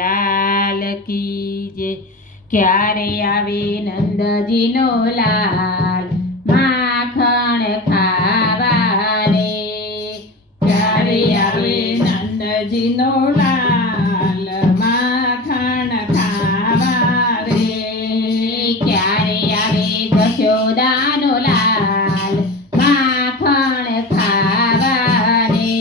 લાલ કી જય. ક્યારે આવે નંદજીનો લાલ માખણ ખાવા રે. ક્યારે આવે નંદજીનો લાલ માખણ ખાવા રે. ક્યારે આવે જશોદાનો લાલ માખણ ખાવા રે.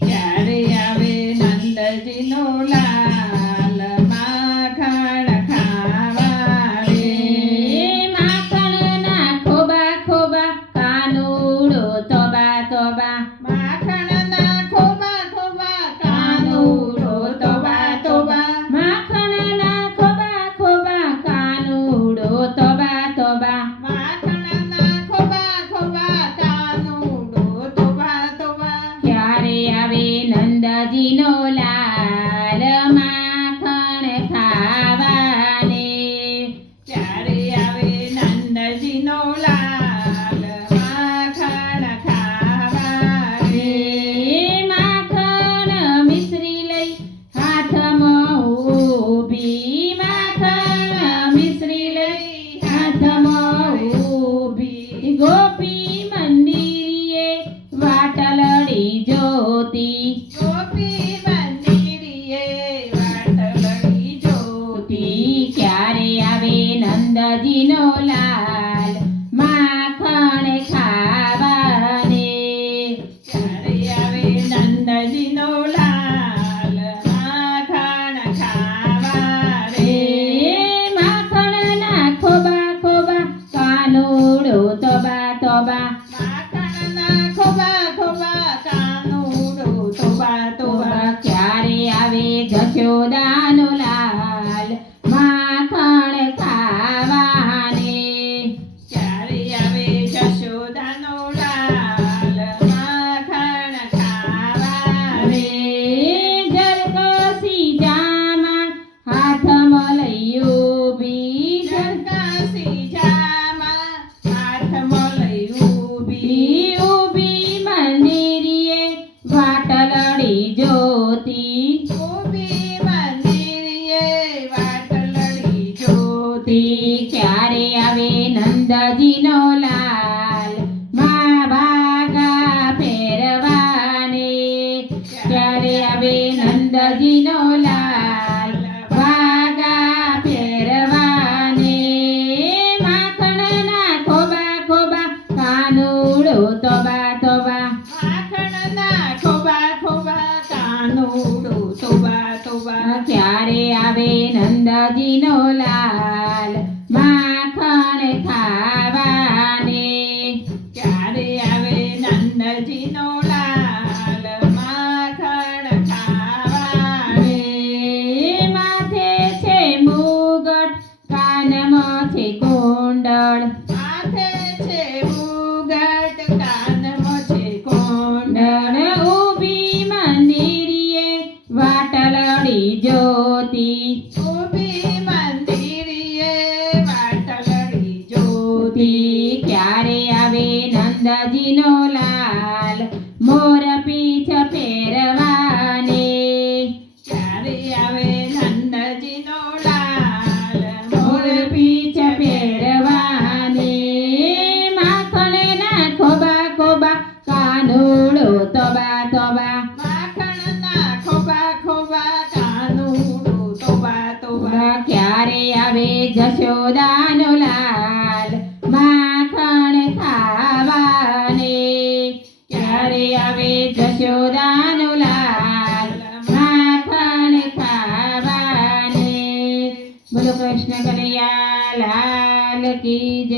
ક્યારે આવે નંદજીનો લાલ માખણ ખાવા રે. માખણના ખોબા ખોબા કાનુડો તોબા તોબા. માખણના ખોબા ખોબા કાનુડો તોબા તોબા. માખણના ખોબા ખોબા કાનુડો તોબા તોબા. માખણના ખોબા ખોબા કાનુડો તોબા તોબા. ક્યારે આવે નંદજીનો લાલ માખણ ખાવા રે. ક્યારે આવે નંદજીનો લાલ માખણ ખાવા રે. માખણ મિશ્રી લઈ હાથમાં ઊભી. માખણ મિશ્રી લઈ હાથમાં ઊભી. ગોપી મંદિરે વાટલડી જોતી. ગોપી મંદિરે વાટલડી જોતી. ક્યારે આવે નંદજીનો લાલ માખણ ખાવા રે. ક્યારે આવે નંદજીનો લાલ માખણ ખાવા રે. માખણના ખોબા ખોબા કાનુડો તોબા તોબા. માખણના ખોબા ખોબા કાનુડો તોબા તોબા. ક્યારે આવે જશોદાનો લાલ માખણ ખાવા રે. ક્યારે આવે જશોદાનો લાલ માખણ ખાવા રે. જરકસી જામાં હાથમાં લઈ ઊભી. જરકાસી જામાં હાથમાં લઈ ઊભી. ઊભી મંદિરે વાટલડી જોતી. ઊભી મંદિરે વાટલડી જોતી. ક્યારે આવે નંદજીનો લાલ મા ભાગા ફેરવાને. ક્યારે આવે નંદજીનો લાલ ભાગા ફેરવાને. માખણના ખોબા ખોબા કાનુડો તોબા તોબા. માખણના ખોબા ખોબા કાનુડો તોબા તોબા. ક્યારે આવે નંદજીનો લાલ માખણ ખાવાને. ક્યારે આવે નંદજીનો લાલ માખણ ખાવા રે. માથે છે મુગટ કાનમાં છે કુંડળ. માથે છે મુગટ કાનમાં છે કુંડળ. ઊભી મંદિરે વાટલડી જોતી. ઊભી મંદિરે વાટલડી જોતી. ક્યારે આવે નંદજીનો લાલ મોર પીછ ફેરવાને. ક્યારે આવે નંદજીનો લાલ મોર પીછ ફેરવાને. માખણના ખોબા ખોબા કાનુડો તોબા તોબા. માખણના ખોબા ખોબા કાનુડો તોબા તોબા. ક્યારે આવે જશોદાનો લાલ માખણ ખાવાને. ક્યારે આવે જશોદાનો લાલ માખણ ખાવાને. બોલો કૃષ્ણ કનૈયા લાલ કી જય.